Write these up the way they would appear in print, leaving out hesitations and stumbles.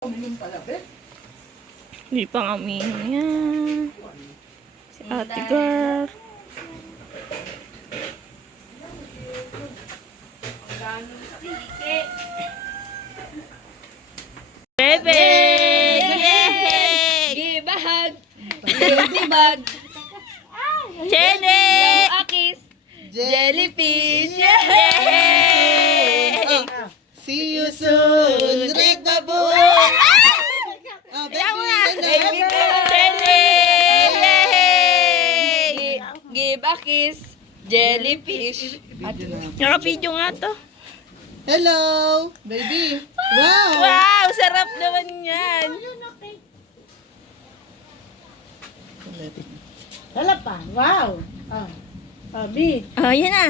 Hindi pa kami yan. Si ate girl. Bebe! Yay! Gibahag! Gibag! Chene! Akis! Jellyfish! Yay! See you soon, Rick Babu! Chene! Yay! Give a kiss! Jellyfish! Naka-video nga to. Hello, baby. Wow. Wow! Sarap naman yan. Wala pa. Wow. B. Oh, yan na.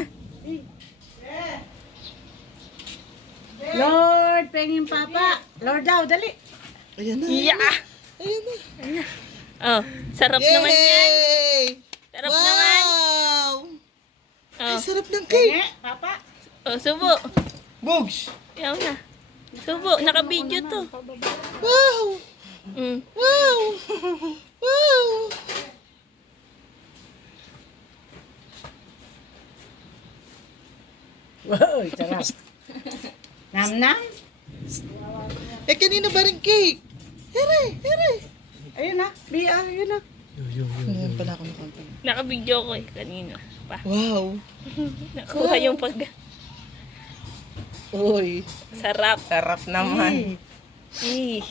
Lord, pengin papa. Lord daw, dali. Ayan na. Yeah! Ayan na. Oh, sarap naman yan. Yay! Sarap wow. naman. Ay, Oh, sarap ng cake. Papa. oh subo. Bugs. Yan na. Subo, naka-video to. Wow. Mm. Wow. Wow. Wow, sarap. Nam-nam. Eh, kanina ba rin cake? Here, here. Ayun na. B, ayun na. Ngayon pala ako nakanta. Naka-video ko eh, kanina. Pa. Wow. Nakuha yung pag... Uy. Sarap. Sarap naman. Eh.